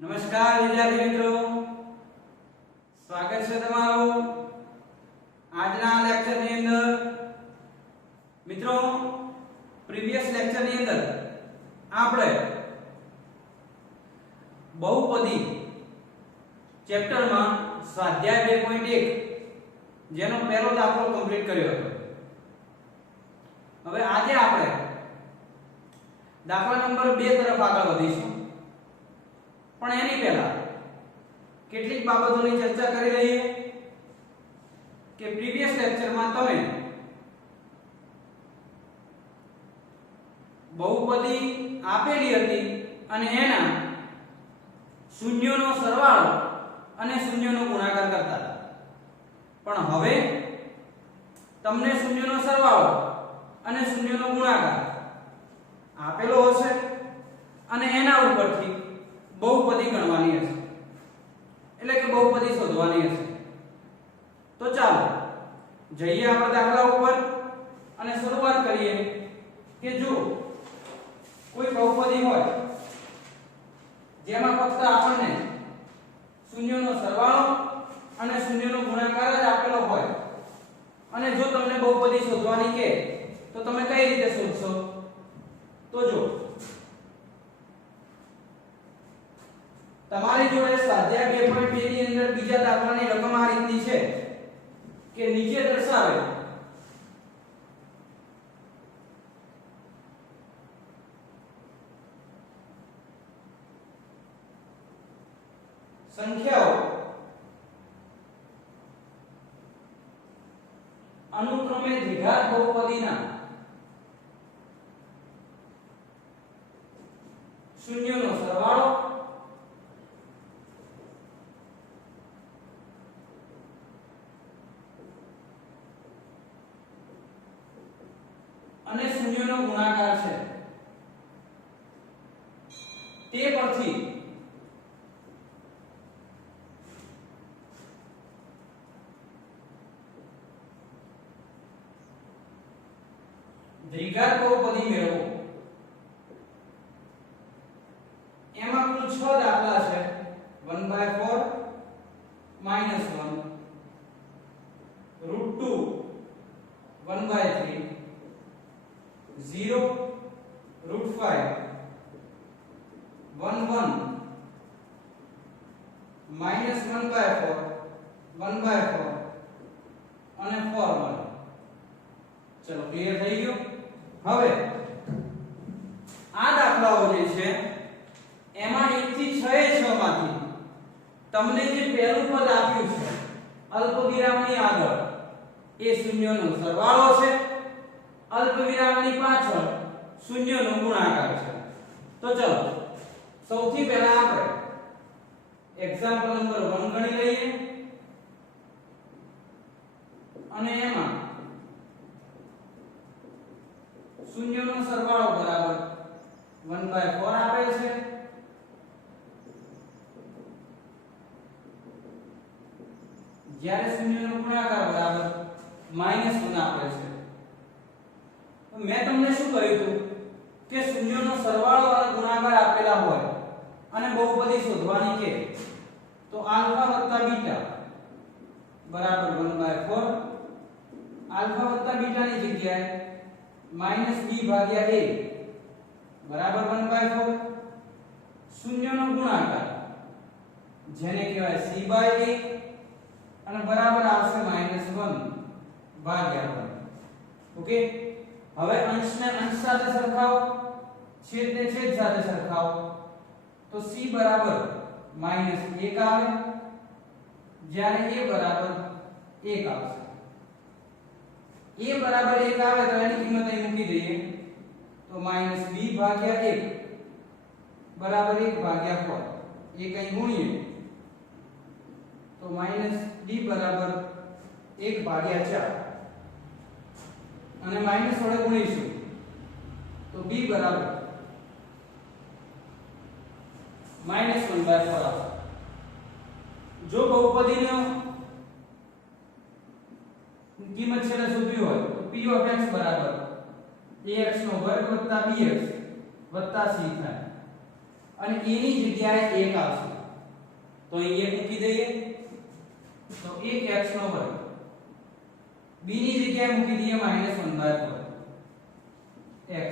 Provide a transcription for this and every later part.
નમસ્કાર વિદ્યાર્થી મિત્રો, સ્વાગત છે તમારું આજના લેક્ચરની અંદર. મિત્રો, પ્રીવિયસ લેક્ચરની અંદર આપણે બહુપદી ચેપ્ટરમાં સ્વાધ્યાય 2.1 જેનો પહેલો દાખલો કમ્પ્લીટ કર્યો હતો. હવે આજે આપણે દાખલા નંબર 2 તરફ આગળ વધીશું. પણ એની પહેલા કેટલીક બાબતોની ચર્ચા કરી લઈએ કે પ્રીવિયસ લેક્ચરમાં તમે બહુપદી આપેલી હતી અને એના શૂન્યોનો સરવાળો અને શૂન્યોનો ગુણાકાર કરતા હતા. પણ હવે તમને શૂન્યોનો સરવાળો અને શૂન્યોનો ગુણાકાર આપેલો હશે અને એના ઉપરથી બહુપદી ગણવાની હશે, એટલે કે બહુપદી શોધવાની હશે. તો ચાલો જઈએ આપણે દાખલા ઉપર અને શરૂઆત કરીએ કે જો કોઈ બહુપદી હોય જેમાં ફક્ત આપણને શૂન્યનો સરવાળો અને શૂન્યનો ગુણાકાર જ આપેલો હોય અને જો તમને બહુપદી શોધવાની કહે તો તમે કઈ રીતે શોધશો? તો જો તમારી જોડે સ્વાધ્યાય 2.2 ની અંદર બીજા દાખલાની રકમ આ રીતની છે કે નીચે દર્શાવેલ સંખ્યાઓ અનુક્રમે દ્વિઘાત બહુપદીના શૂન્યનો સરવાળો અને શૂન્યનો ગુણાકાર છે. તે પરથી દ્વિઘાત બહુપદી મેળવો. એમાં કુલ 6 દાખલા છે. 1/4 -1 √2 1/3 0 √5 1/1 -1/4 1/4 અને 4/1. ચલો ક્લિયર થઈ ગયું. હવે આ દાખલાઓ જે છે એમાં 1 થી 6 એ 6 માંથી તમને જે પહેલું પદ આપ્યું છે અલ્પવિરામની આગળ એ શૂન્યનો સરવાળો છે, અલ્પવિરામની પાછળ શૂન્યનો ગુણાકાર છે. તો ચલો સૌથી પહેલા આપણે એક્ઝામ્પલ નંબર 1 ગણી લઈએ અને એમાં શૂન્યનો સરવાળો બરાબર 1/4 આપેલ છે. જ્યારે શૂન્યનો ગુણાકાર બરાબર -1 આપેલ છે. મેં તમને શું કહ્યું હતું કે શૂન્યનો સરવાળો અને ગુણાકાર આપેલા હોય અને બહુપદી શોધવાની કે તો આલ્ફા + બીટા બરાબર 1/4. આલ્ફા + બીટાની જગ્યાએ -b/a બરાબર 1/4. શૂન્યનો ગુણાકાર જેને કહેવાય c/a અને બરાબર આવશે -1/1. ઓકે. હવે અંશને અંશ સાથે સરખાવો, છેદને છેદ સાથે સરખાવો તો c બરાબર -1 આવે જ્યારે a બરાબર 1 આવશે. a બરાબર 1 આવે તો એની કિંમત અહીં મૂકી દઈએ તો -b/1 બરાબર 1/4. એક અહીં ગુણીએ તો -d બરાબર 1/4 અને માઈનસ વડે ગુણીશું તો b બરાબર -1/4 આવશે. જો બહુપદીનો કિંમત છે શોધવી હોય તો p of x બરાબર ax નો વર્ગ વત્તા bx વત્તા c થાય. અને a ની જગ્યાએ 1 આવશે તો અહીં 1 મૂકી દઈએ તો 1x નો વર્ગ b ની જગ્યાએ મૂકી દઈએ -1/4 x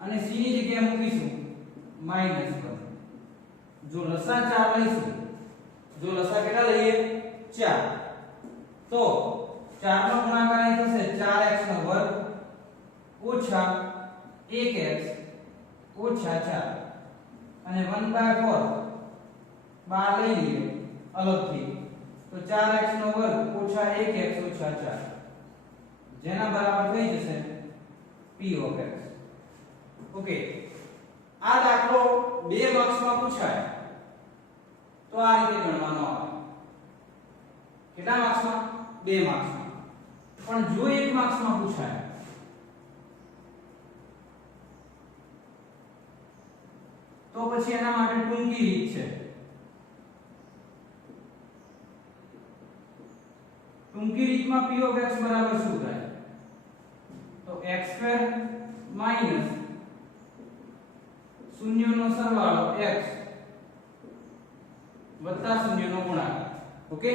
અને c ની જગ્યાએ મૂકીશું -1 જો લસા 4 લઈશું જો લસા કેટલા લઈએ 4 તો 4 નો ગુણાકાર અહીં થશે 4x નો વર્ગ ઓછા 1x ઓછા 4 અને 1/4 12 લઈ લઈએ અલગથી તો 4x નો વર્ગ ઓછા 1x ઓછા 4 જેના બરાબર થઈ જશે p of x. ઓકે આ દાખલો 2 માર્ક્સમાં પૂછાય તો આ રીતે ગણવાનો આવે. કેટલા માર્ક્સમાં? 2 માર્ક્સમાં. પણ જો 1 માર્ક્સમાં પૂછાય તો પછી એના માટે ટૂંકી રીત છે. ટૂંકી રીતમાં p of x બરાબર શું થાય? તો x² માઈનસ શૂન્યનો સરવાળો x વત્તા શૂન્યનો ગુણાકાર. ઓકે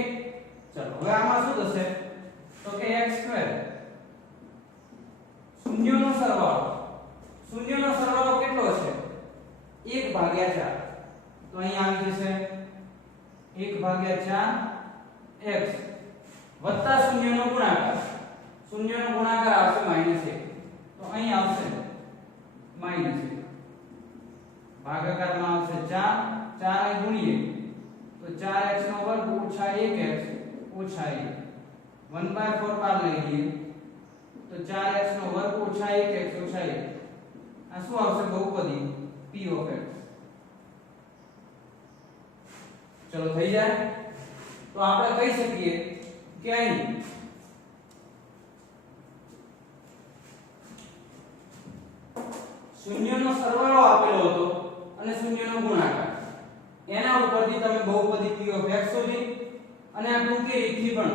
ચલો હવે આમાં શું થશે તો કે x² શૂન્યનો સરવાળો કેટલો છે 1/4 તો અહીં આવી જશે 1/4 x વત્તા શૂન્યનો ગુણાકાર આવશે -1 તો અહીં આવશે -1 ભાગાકારમાં આવશે 4 અહીં ગુણીએ તો 4x નો વર્ગ ઓછા 1x ઓછા 1 1/4 બાર લઈ લઈએ તો 4x નો વર્ગ ઓછા 1x ઓછા 1 આ શું આવશે બહુપદી p of x. ચલો થઈ જાય તો આપણે કહી શકીએ કે અહીં શૂન્યનો સરવાળો આપેલો હતો અને શૂન્યનો ગુણાકાર એના ઉપરથી તમે બહુપદી p of x શોધી અને આ ટૂંકી રીતથી પણ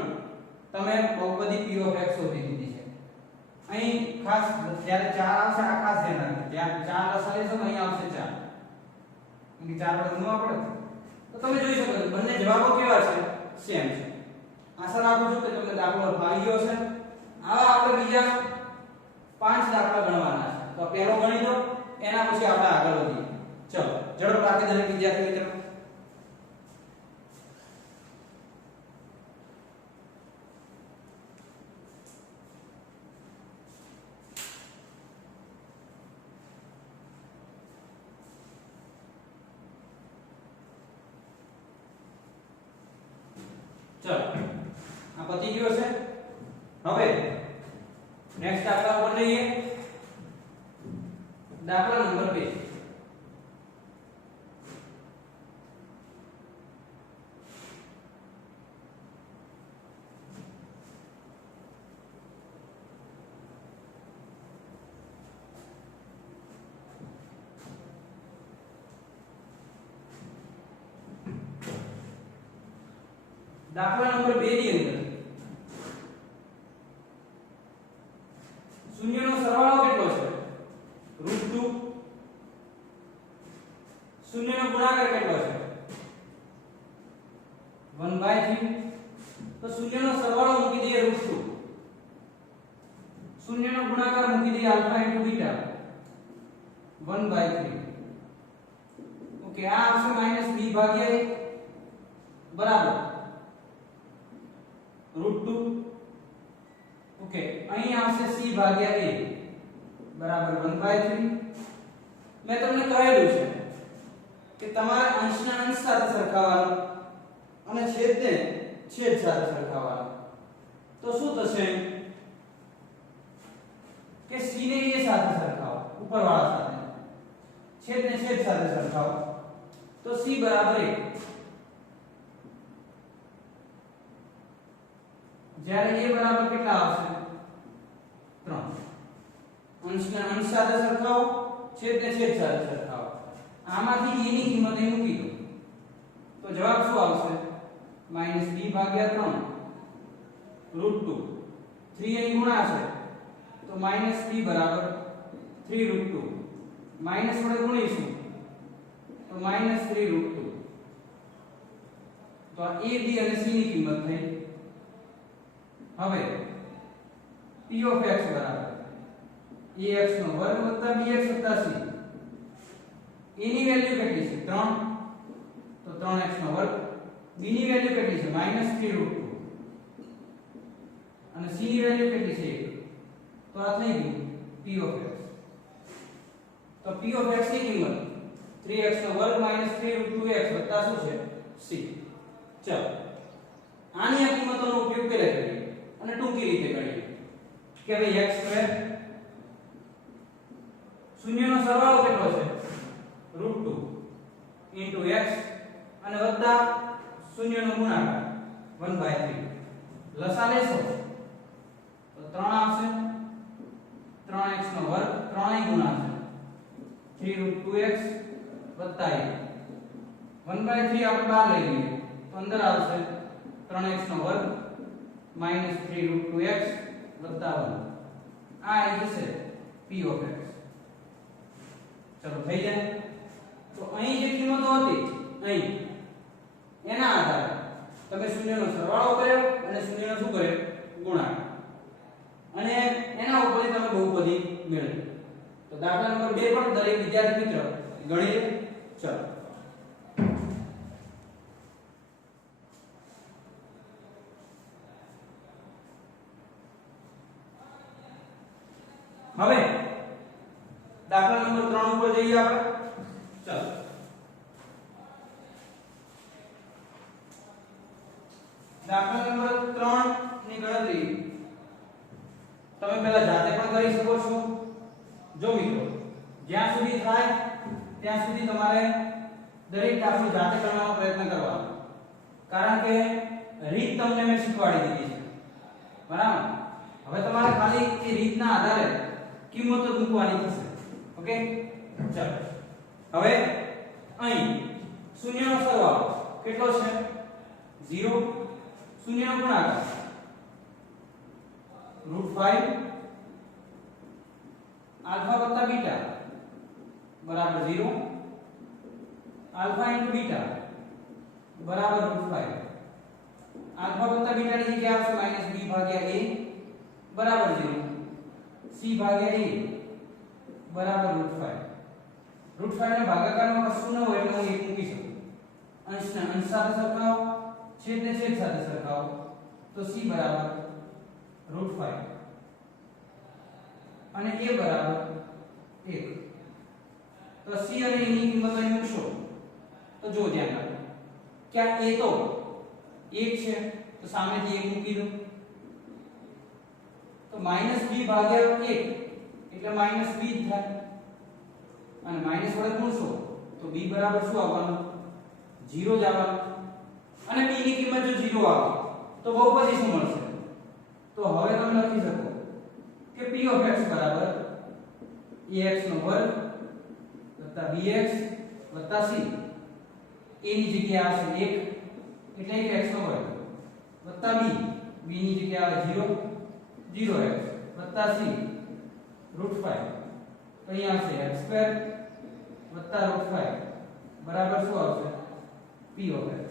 તમે બહુપદી p of x શોધી દીધી છે. અહીં ખાસ જ્યારે 4 આવશે આ ખાસ ધ્યાન રાખજો. ત્યાં 4 લસા લેશો તો અહીં આવશે 4 કે 4 વડે ગુણવા પડે તો તમે જોઈ શકો છો બંને જવાબો કેવા છે સેમ છે. આશા રાખું છું કે તમને દાખલો ફાવી ગયો છે. આવા આપણે બીજા 5 દાખલા ગણવાના છે તો પહેલો ગણી દો એના પછી આપણે આગળ વધીએ. ચલો ઝડપ રાખી દરેક વિદ્યાર્થી મિત્રો. ચલો આ પતી ગયો છે. હવે નેક્સ્ટ દાખલા પર લઈએ. દાખલા નંબર 2. દાખલા નંબર 2 ની અંદર શૂન્યનો સરવાળો કેટલો છે √2. શૂન્યનો ગુણાકાર કેટલો છે 1/3. તો શૂન્યનો સરવાળો મૂકી દઈએ √2. શૂન્યનો ગુણાકાર મૂકી દઈએ α * β 1/3. ઓકે આ આવશે -b/1 બરાબર √2. ઓકે અહીં આવશે c/a બરાબર 1/3. મેં તમને કહેલું છે કે તમારે અંશને અંશ સાથે સરખાવવાનો અને છેદને છેદ સાથે સરખાવવાનો. તો શું થશે કે c ને a સાથે સરખાવો ઉપરવાળા સાથે, છેદને છેદ સાથે સરખાવો તો c બરાબર 1. જ્યારે a બરાબર કેટલા આવશે 3. અંશને અંશ સાથે સરખાવો છેદને છેદ સાથે સરખાવો. આમાંથી a ની કિંમત અહીં મૂકી દો તો જવાબ શું આવશે -b/3 √2. 3 અહીં ગુણાશે તો -b બરાબર 3 √2. માઈનસ વડે ગુણીશું તો તો -3√2. તો આ a b અને c ની કિંમત થઈ. હવે p of x બરાબર ax નો વર્ગ વત્તા bx વત્તા c. a ની વેલ્યુ કેટલી છે 3, તો 3x નો વર્ગ. b ની વેલ્યુ કેટલી છે -3√2 અને c ની વેલ્યુ કેટલી છે 1. તો આ થઈ ગયું p of x. તો p of x ની કિંમત 3x નો વર્ગ -3√2x વત્તા શું છે c. ચાલો આની આ કિંમતોનો ઉપયોગ કરે કરીએ અને ટૂંકી રીતે ગણીએ કે ભાઈ x સ્ક્વેર શૂન્યનો સરવાળો કેટલો છે √2 x અને વત્તા શૂન્યનો ગુણાકાર 1/3. લસા લેશો તો 3 આવશે. 3x નો વર્ગ 3 ગુણા છે 3√2x વત્તા 1 1/3 આપણે બહાર લઈ લઈએ તો અંદર આવશે 3x નો વર્ગ -3√2x વત્તા 1. આ આવી જશે p of x. ચલો થઈ જાય. તો અહીં જે કિંમતો હતી અહીં એના આધારે તમે શૂન્યનો સરવાળો કર્યો અને શૂન્યનો શું કર્યો ગુણાકાર અને એના ઉપરથી તમે બહુપદી મેળવી. તો દાખલા નંબર 2 પણ દરેક વિદ્યાર્થી મિત્ર ગણી લે. ચલો હવે દાખલા નંબર 3 ઉપર જઈએ આપણે. ચાલો દાખલા નંબર 3 ની ગણતરી તમે પહેલા જાતે પણ કરી શકો છો. જો મિત્રો જ્યાં સુધી થાય ત્યાં સુધી તમારે દરેક દાખલો જાતે કરવાનો પ્રયત્ન કરવાનો, કારણ કે રીત તમને મેં શીખવાડી દીધી છે. બરાબર. હવે તમારે ખાલી એ રીતના આધારે કિંમતો મૂકવાની થશે. ઓકે ચાલો હવે અહીં શૂન્યનો સરવાળો કેટલો છે 0. શૂન્યનો ગુણાકાર √5 આલ્ફા વત્તા બીટા બરાબર 0. આલ્ફા * બીટા બરાબર √5. આલ્ફા વત્તા બીટા ની જગ્યાએ આવશે -b ભાગ્યા a બરાબર 0. c ભાગ્યા a બરાબર √5. √5 ને ભાગાકારમાં કશું ન હોય એટલે હું 1 મૂકી શકું. અંશને અંશ સાથે સરખાવો, છેદને છેદ સાથે સરખાવો તો c બરાબર √5 અને a બરાબર 1. તો c અને a ની કિંમત અહીં મૂકશો તો જો ધ્યાન રાખો કે આ a તો 1 છે તો સામેથી 1 મૂકી દો તો -b ભાગ્યા 1 એટલે -b જ થાય અને માઈનસ વડે ગુણશો તો b બરાબર શું આવવાનું 0 જ આવવાનું. અને b ની કિંમત જો 0 આવે તો બહુપદી શું મળશે? તો હવે તમે લખી શકો કે p of x બરાબર ax નો વર્ગ વત્તા bx વત્તા c. a ની જગ્યાએ આવશે 1 એટલે 1x નો વર્ગ વત્તા b ની જગ્યાએ આવે 0 0x વત્તા c √5 તો અહીં આવશે x² વત્તા √5 બરાબર શું આવશે p of x.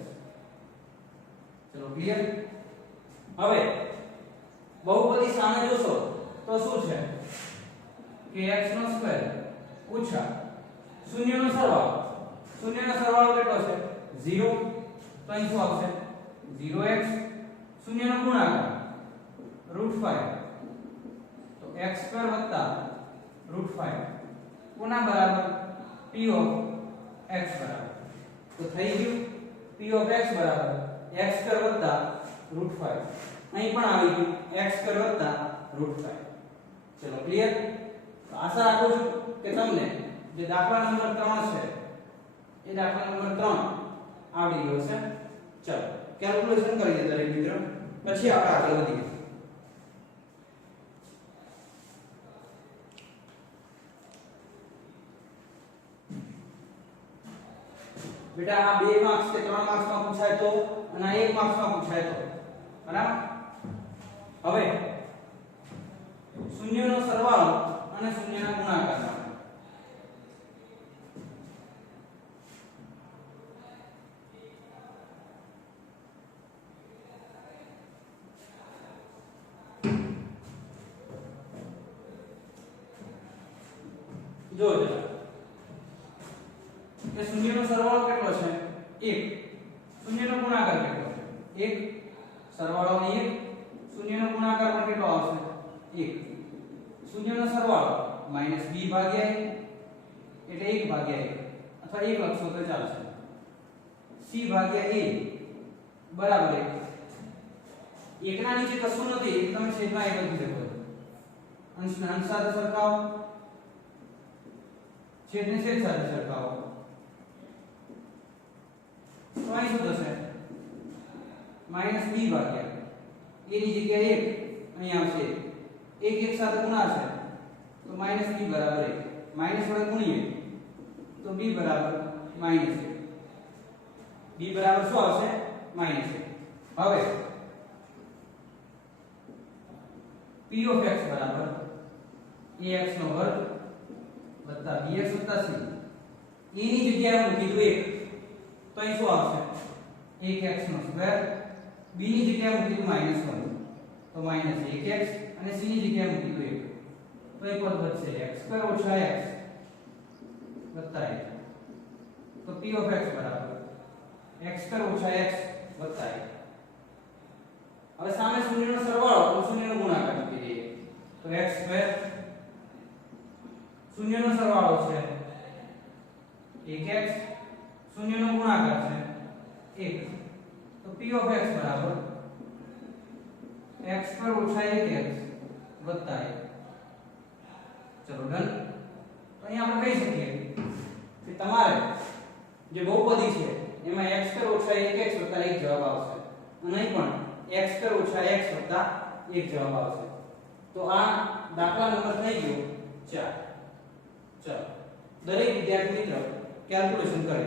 ચલો ક્લિયર. હવે બહુપદી સામે જોશો તો શું છે કે x² ઓછા શૂન્યનો સરવાળો. શૂન્યનો સરવાળો કેટલો છે 0 તો અહીં શું આવશે 0x શૂન્યનો ગુણાકાર √5 તો x² √5 કોના બરાબર p of x બરાબર. તો થઈ ગયું p of x બરાબર x² √5. અહીં પણ આવી ગયું x² √5. ચલો ક્લિયર. તો આશા રાખું છું કે તમને જે દાખલા નંબર 3 છે એ દાખલા નંબર 3 આવડી ગયો છે. ચલો કેલ્ક્યુલેશન કરીએ દરેક મિત્રો, પછી આપણે આગળ વધીએ. બેટા આ 2 માર્ક્સ કે 3 માર્ક્સ માં પૂછાય તો અને આ 1 માર્ક્સ માં પૂછાય તો બરાબર. હવે શૂન્યનો સરવાળો અને શૂન્યના ગુણાકાર જો કે શૂન્યનો સરવાળો કેટલો છે 1, શૂન્યનો ગુણાકાર કેટલો છે 1, સરવાળો 1, શૂન્યનો ગુણાકાર પણ કેટલો આવશે 1, શૂન્યનો સરવાળો -b ભાગ્યા 1 એટલે 1 ભાગ્યા 1 અથવા 1 લખશો તો ચાલશે, c ભાગ્યા a બરાબર 1, એકના નીચે કશું નથી એટલે તમે છેદમાં 1 લખી શકો છો, અંશને અંશ સાથે સરખાવો, છેદને છેદ સાથે સરખાવો, તો અહીં શું થશે -b ભાગ્યા a ની જગ્યાએ 1 અહીં આવશે 1 1 સાથે ગુણાશે તો -b બરાબર 1, માઈનસ વડે ગુણીએ તો b બરાબર -1, b બરાબર શું આવશે -1. હવે p of x બરાબર ax નો વર્ગ વત્તા bx વત્તા c, a ની જગ્યાએ મૂકી દો 1 તો અહીં શું આવશે 1x નો સ્ક્વેર, b ની જગ્યાએ મૂકી દો -1 તો -1x અને c ની જગ્યાએ મૂકી દો 1 તો એ પદ બચશે x સ્ક્વેર ઓછા x વત્તા 1, તો p of x બરાબર x સ્ક્વેર ઓછા x વત્તા 1. હવે સામે શૂન્યનો સરવાળો અને શૂન્યનો ગુણાકાર મૂકી દઈએ તો x સ્ક્વેર, શૂન્યનો સરવાળો છે 1x, શૂન્યનો ગુણાકાર છે 1, તો p of x બરાબર x સ્ક્વેર ઓછા 1x વત્તા 1. ચલો ડન. તો અહીં આપણે કહી શકીએ કે તમારે જે બહુપદી છે એમાં x સ્ક્વેર ઓછા 1x વત્તા 1 જવાબ આવશે અને અહીં પણ x સ્ક્વેર ઓછા x વત્તા 1 જવાબ આવશે. તો આ દાખલા નંબર થઈ ગયો 4. ચલો દરેક વિદ્યાર્થી મિત્ર કેલ્ક્યુલેશન કરે,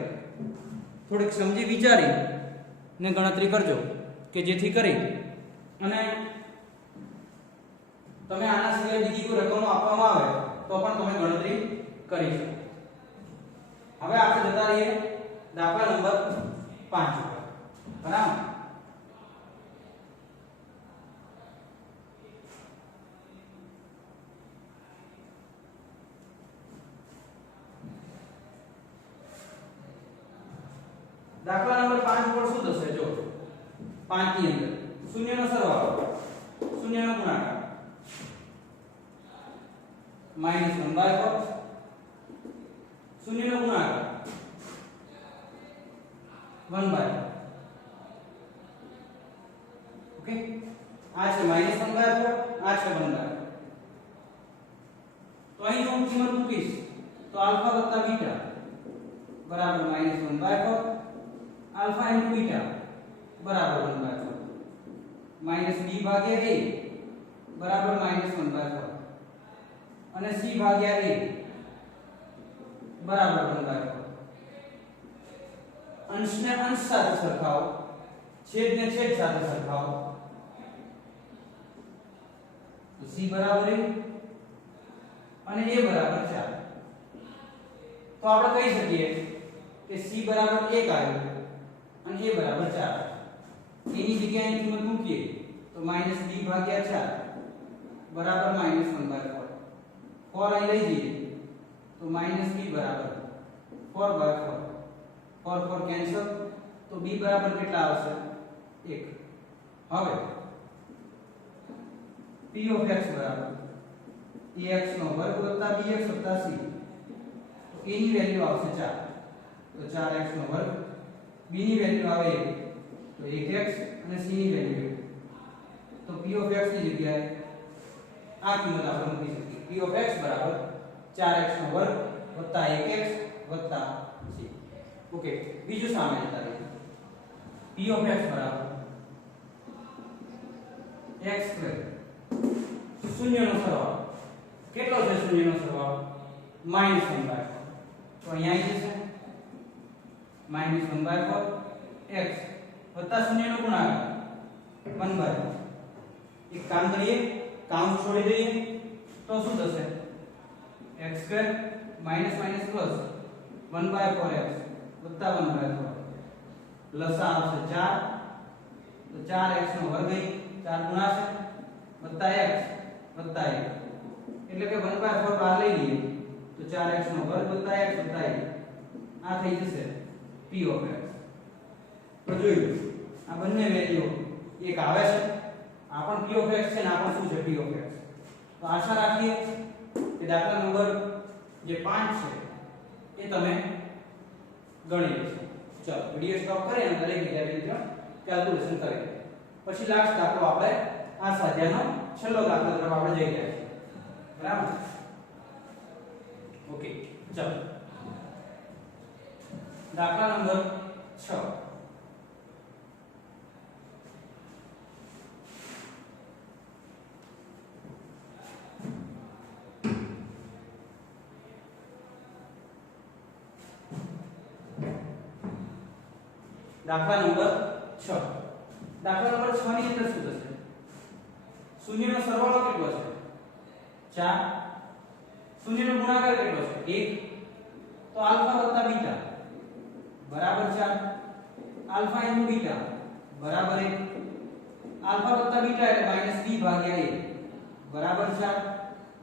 થોડીક સમજી વિચારી ને ગણતરી કરજો કે જેથી કરી અને તમે આના સિવાય બીજી કોઈ રકમો આપવામાં આવે તો પણ તમે ગણતરી કરી શકો. હવે આપણે જતા રહીએ દાખલા નંબર 5 ઉપર. બરાબર. દાખલા નંબર 5 પર શું થશે જો 5 ની અંદર શૂન્યનો સરવાળો, શૂન્યનો ગુણાકાર -1/4, શૂન્યનો ગુણાકાર 1/4. ઓકે, આ છે -1/4, આ છે 1/4. તો અહીં જો હું કિંમત મૂકીશ તો આલ્ફા વત્તા બીટા બરાબર -1/4, આલ્ફા ઇન્ટુ બીટા બરાબર 1/4, -b ભાગ્યા a બરાબર -1/4 અને c ભાગ્યા a બરાબર 1/4. અંશને અંશ સાથે સરખાવો, છેદને છેદ સાથે સરખાવો તો c બરાબર 1 અને a બરાબર 4. તો આપણે કહી શકીએ કે c બરાબર 1 આવ્યું અને a બરાબર 4. એની જગ્યાએ કિંમત મૂકીએ તો -b ભાગ્યા 4 બરાબર -1/4. 4 અહીં લઈ જઈએ તો -b બરાબર 4/4. 4 4 કેન્સલ તો b બરાબર કેટલા આવશે 1. હવે p of x બરાબર ax નો વર્ગ વત્તા bx વત્તા c, તો a ની વેલ્યુ આવશે 4 તો 4x નો વર્ગ, b ની વેલ્યુ આવે 1 તો 1x અને c ની વેલ્યુ 1. તો p of x ની જગ્યાએ આ કિંમત આપણે મૂકી શકીએ. p of x બરાબર 4x નો વર્ગ વત્તા 1x વત્તા c. ઓકે, બીજું સામે લેતા રહીએ. p of x બરાબર x સ્ક્વેર, શૂન્યનો સરવાળો કેટલો છે શૂન્યનો સરવાળો -1/4. તો અહીંયા આવી જશે -1/4 x વત્તા શૂન્યનો ગુણાકાર 1/4. એક કામ કરીએ, કામ છોડી દઈએ તો શું થશે x square minus plus 1/4x વત્તા 1/4 લસા આવશે 4 તો 4x નો વર્ગ 4 ગુણાશે વત્તા x વત્તા 1 એટલે કે 1/4 બહાર લઈ લઈએ તો 4x નો વર્ગ વત્તા x વત્તા a આ થઈ જશે p ઓફ x. તો જોઈ આ બંને વેલ્યુ એક આવે છે, આ પણ p ઓફ x છે ને આ પણ શું છે p ઓફ x. તો આશા રાખીએ કે દાખલા નંબર જે 5 છે એ તમે ગણી લેશો. ચાલો વિડિયો સ્ટોપ કરી અને દરેક વિદ્યાર્થી કેલ્ક્યુલેશન કરી. પછી લાસ્ટ દાખલો આપણે આ સ્વાધ્યાયનો છેલ્લો દાખલો તરફ આપણે જઈ રહ્યા છીએ. બરાબર? ઓકે ચાલો દાખલા નંબર 6. દાખલા નંબર 6. દાખલા નંબર 6 ની અંદર શું થશે? શૂન્યનો સરવાળો કેટલો છે? 4. શૂન્યનો ગુણાકાર કેટલો છે? 1. તો આલ્ફા વત્તા બીટા બરાબર 4. આલ્ફા ઇન્ટુ બીટા બરાબર 1. આલ્ફા વત્તા બીટા એટલે માઈનસ b ભાગ્યા a બરાબર 4.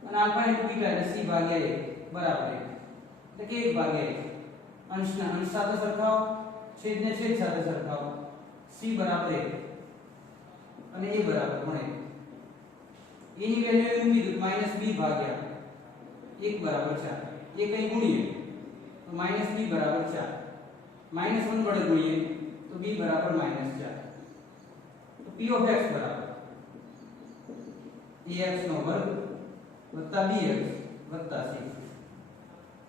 અને આલ્ફા ઇન્ટુ બીટા એટલે c ભાગ્યા a બરાબર 1. એટલે કે 1 ભાગ્યા 1. અંશના અંશ સાથે સરખાવો, છેદને છેદ સાથે સરખાવો. c બરાબર 1 અને a બરાબર 1. a ની વેલ્યુ મૂકી દો માઈનસ b ભાગ્યા 1 બરાબર 4. એ કઈ ગુણીએ તો માઈનસ b બરાબર 4. માઈનસ 1 વડે ગુણીએ તો b બરાબર માઈનસ 4. તો p ઓફ x બરાબર ax નો વર્ગ વત્તા bx વત્તા c.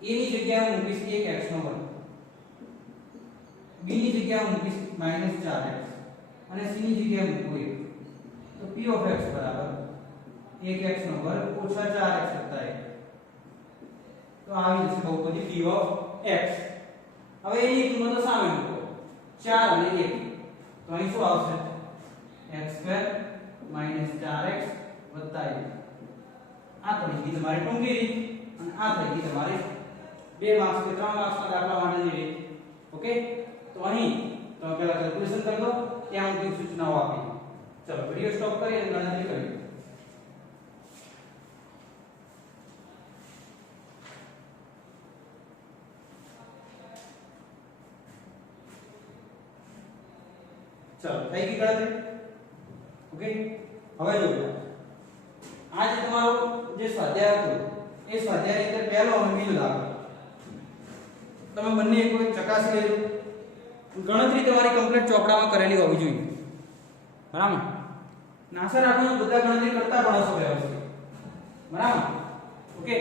a ની જગ્યાએ મૂકીશ 1x નો વર્ગ, b ની જગ્યાએ મૂકીશ માઈનસ 4x અને c ની જગ્યાએ મૂકું 1. તો p ઓફ x બરાબર 1x નો વર્ગ ઓછા 4x વત્તા 1. તો આવી જશે બહુપદી p ઓફ x. હવે એની કિંમતો સામે મૂકો 4 અને 1. તો અહીં શું આવશે? x2 4x 1. આ તો થઈ ગઈ તમારી ટૂંકી રીત અને આ થઈ ગઈ તમારી 2 માર્ક્સ કે 3 માર્ક્સના દાખલા માટેની રીત. ઓકે? તો અહીં તમે પહેલા કેલ્ક્યુલેશન કરી દો, ત્યાં સુધી સૂચનાઓ આપી. ચલો વિડિયો સ્ટોપ કરી અને ગણતરી કરી. ચલો થઈ ગઈ ગણતરી. ઓકે? હવે જો આ જે તમારો જે સ્વાધ્યાય હતો એ સ્વાધ્યાયની અંદર પહેલો અને બીજો દાખલો તમે બંને એક વખત ચકાસી લેજો. ગણતરી તમારી કમ્પ્લીટ ચોપડામાં કરેલી હોવી જોઈએ. બરાબર? આશા રાખું છું બધા ગણતરી કરતા પણ હશો વ્યવસ્થિત. બરાબર? ઓકે?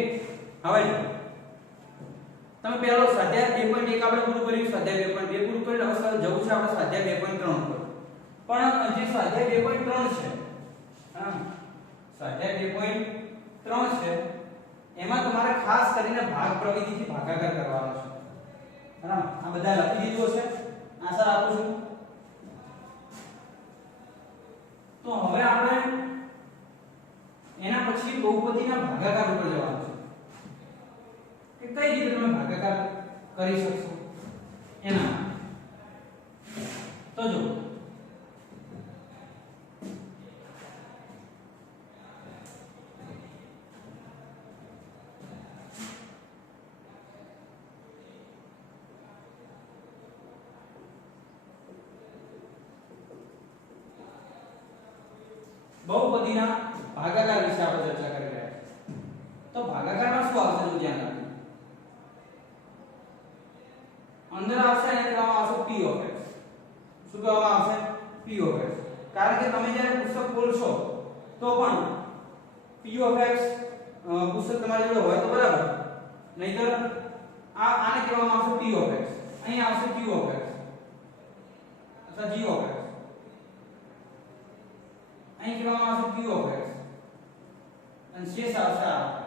હવે જો તમે પહેલો સ્વાધ્યાય 2.1 આપણે પૂરું કર્યું, સ્વાધ્યાય 2.2 પૂરું કર્યું. હવે જવું છે આપણે સ્વાધ્યાય 2.3 પર. પણ જે સ્વાધ્યાય 2.3 છે, હા સ્વાધ્યાય 2.3 છે એમાં તમારે ખાસ કરીને ભાગ પ્રવિધિથી ભાગાકાર કરવાનો છે. બરાબર? આ બધા લખી દીધું છે, આશા રાખું છું. તો હવે આપણે એના પછી બહુપદીના ભાગાકાર ઉપર જવાનું છે કે કઈ રીતે તમે ભાગાકાર કરી શકશો એના. તો જો બહુપદીના ભાગાકાર વિશે આપણે ચર્ચા કરી રહ્યા છીએ. તો ભાગાકારમાં શું આવશે જો ધ્યાન રાખો. અંદર આવશે એને કહેવામાં આવશે p ઓફ x. શું કહેવામાં આવશે? p of x. કારણ કે તમે જ્યારે પુસ્તક ખોલશો તો પણ p ઓફ x પુસ્તક તમારી જોડે હોય તો બરાબર, નહીતર આને કહેવામાં આવશે p ઓફ x. અહીં આવશે q ઓફ x અથવા g ઓફ x. અહીં કહેવામાં આવશે q ઓફ x અને શેષ આવશે r ઓફ x.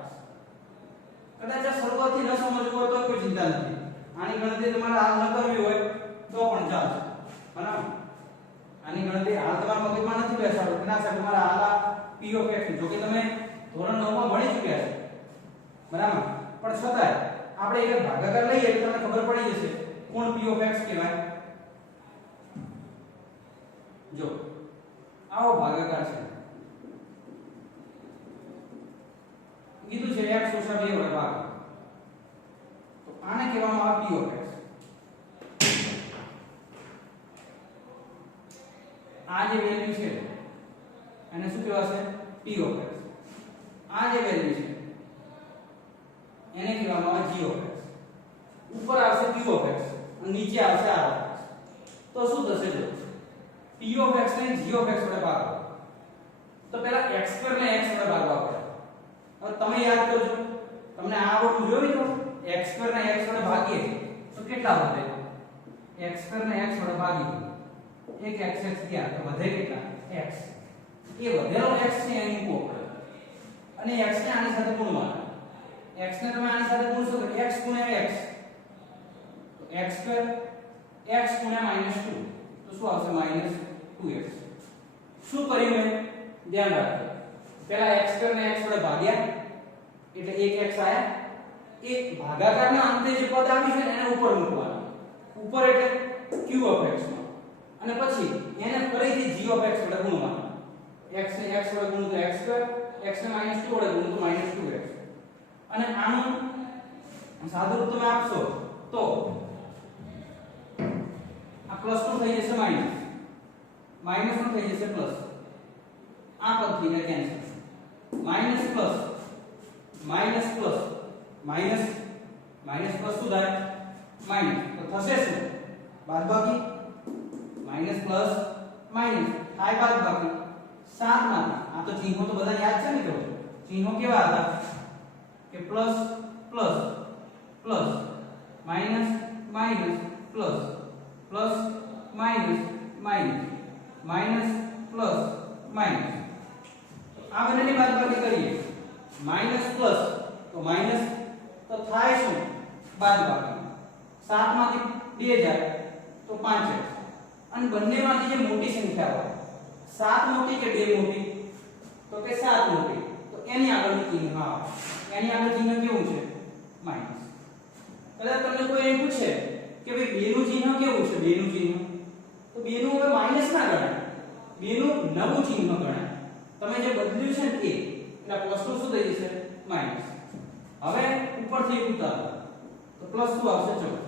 કદાચ આ શરૂઆતથી ન સમજવું હોય તો કોઈ ચિંતા નથી. આની ગણતરી તમારે હાલ ન કરવી હોય તો પણ ચાલશે. બરાબર? આની ગણતરી હાલ તમારા મગજમાં નથી બેસાડો ના સાહેબ તમારે હાલ આ p ઓફ x જો કે તમે ધોરણ 9 માં ભણી ચૂક્યા છો. બરાબર? પણ છતાંય આપણે એક ભાગાકાર લઈએ એટલે તમને ખબર પડી જશે કોણ p ઓફ x કહેવાય. જો આવો ભાગાકાર છે, કીધું છે x ઓછા 2 વડે ભાગ. આ જે વેલ્યુ છે એને શું કહેવાશે t ઓફ x. આ જે વેલ્યુ છે એને કહેવામાં આવે g ઓફ x. ઉપર આવશે q ઓફ x અને નીચે આવશે r ઓફ x. તો શું થશે જો t ઓફ x ને g ઓફ x વડે ભાગો તો પહેલા x2 ને x વડે ભાગવા પડે. હવે તમે યાદ કરજો, તમને આ આવડવું જોઈએ તો x2 ને x વડે ભાગીએ તો કેટલા વધે? x2 ને x વડે ભાગીએ એક x ગયા તો વધે કેટલા? x. એ વધેલો x છે અહીં મૂકો અને x ને આની સાથે ગુણવાનો. x ને તમે આની સાથે ગુણશો તો x ગુણ્યા x, તો x2 x ગુણ્યા -2 તો શું આવશે? -2x. શું કર્યું મેં? ધ્યાન રાખજો, પહેલા x2 ને x વડે ભાગ્યા એટલે એક x આયા. એ ભાગાકારના અંતે જે પદ આવ્યું છે એને ઉપર મૂકવાનું. ઉપર એટલે q ઓફ x માં અને પછી એને ફરીથી g ઓફ x વડે ગુણવાનું. x ને x વડે ગુણો તો x2, x ને -2 વડે ગુણો તો -2x. અને આનું સાદું રૂપ તમે આપશો તો આ પ્લસ નું થઈ જશે માઈનસ, માઈનસ નું થઈ જશે પ્લસ. આ પદ થઈ જાય cancel. Minus plus minus plus minus minus plus શું થાય? માઈનસ. તો થશે શું? બાદબાકી. માઈનસ પ્લસ માઈનસ થાય બાદબાકી. 7 માંથી આ તો ચિહ્નો તો બધા યાદ છે ને મિત્રો. ચિહ્નો કેવા હતા કે plus plus plus minus minus plus plus minus minus minus plus minus. આ બંનેની બાદબાકી કરીએ માઈનસ પ્લસ તો માઈનસ તો થાય શું? બાદબાકી. 7 માંથી 2 જાય તો 5x. અને બંનેમાંથી જે મોટી સંખ્યા હોય 7 મોટી કે 2 મોટી? તો કે 7 મોટી. તો એની આગળનું ચિહ્ન આવે. એની આગળ ચિહ્ન કેવું છે? માઈનસ. કદાચ તમને કોઈ એમ પૂછે કે ભાઈ 2 નું ચિહ્ન કેવું છે? 2 નું ચિહ્ન તો 2 નું હવે માઈનસ ના ગણાય, 2 નું નવું ચિહ્ન ગણાય. તમે જે બદલ્યું છે ને એ એટલે પ્લસ નું શું થઈ જશે? માઈનસ. હવે ઉપરથી ઉતારો તો પ્લસ શું આવશે? ચલો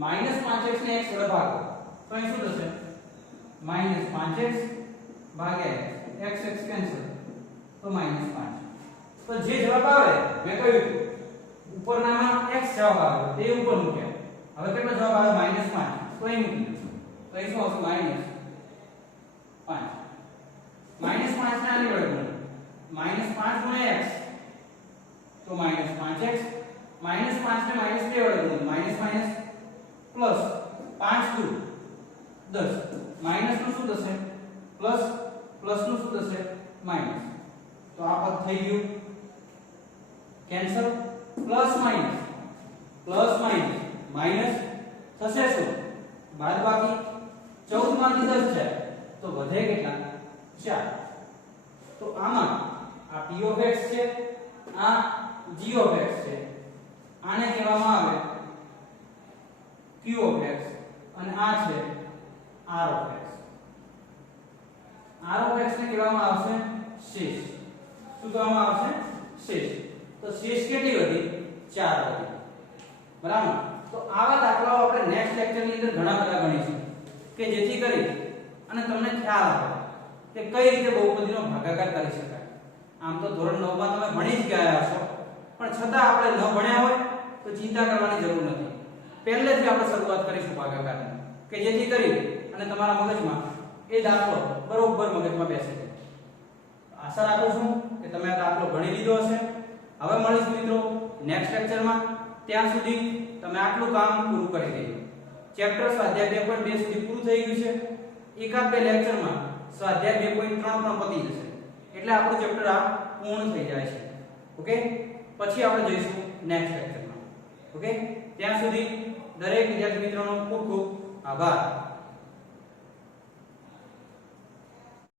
-5x ને x વડે ભાગો તો અહીં શું થશે? -5x ભાગ્યા x x કેન્સલ તો -5. તો જે જવાબ આવે મેં કહ્યું ઉપરનામાં x જવાબ આવે તે ઉપર મૂક્યા. હવે કેટલો જવાબ આવે? -5. તો અહીં મૂકી દો તો અહીં શું આવશે? -5. -5 ને આની વડે ગુણો -5 ગુણ્યા x તો -5x. -5 ને -2 વડે ગુણો માઈનસ માઈનસ પ્લસ 5 દુ 10. માઈનસ નું શું થશે? પ્લસ, પ્લસ નું શું થશે? માઈનસ. તો આ પદ થઈ ગયું કેન્સલ. પ્લસ માઈનસ માઈનસ થશે શું? બાદબાકી. 14 માંથી 10 જાય તો વધે કેટલા? 4. તો આમાં આ t ઓફ x છે, આ g ઓફ x છે. આને કહેવામાં આવે q ઓફ x અને આ છે r of x. r of x ને કહેવામાં આવશે શેષ. શું કહેવામાં આવશે? શેષ. તો શેષ કેટલી વધી? 4 વધી. બરાબર. તો આવા દાખલાઓ આપણે નેક્સ્ટ લેક્ચરની અંદર ઘણા બધા ગણીશું કે જેથી કરી અને તમને ખ્યાલ આવે કે કઈ રીતે બહુપદીનો ભાગાકાર કરી શકાય. આમ તો ધોરણ 9 માં તમે ભણી જ ગયા હશો, પણ છતાં આપણે ન ભણ્યા હોય તો ચિંતા કરવાની જરૂર નથી. પહેલેથી આપણે શરૂઆત કરીશું ભાગાકારની કે જેથી કરી અને તમારા મગજમાં એ દાખલો બરોબર મગજમાં બેસે છે. આશા રાખું છું કે તમે આ દાખલો ભણી લીધો હશે. હવે મળીશું મિત્રો નેક્સ્ટ લેક્ચરમાં. ત્યાં સુધી તમે આટલું કામ પૂરું કરી દેજો. ચેપ્ટર સ્વાધ્યાય 2.2 સુધી પૂરું થઈ ગયું છે. એકાદ બે લેક્ચરમાં સ્વાધ્યાય 2.3 પણ પતી જશે. એટલે આપણું ચેપ્ટર આ પૂર્ણ થઈ જાય છે. ઓકે, પછી આપણે જઈશું નેક્સ્ટ લેક્ચરમાં. ઓકે, ત્યાં સુધી દરેક વિદ્યાર્થી મિત્રોનો ખૂબ ખૂબ આભાર.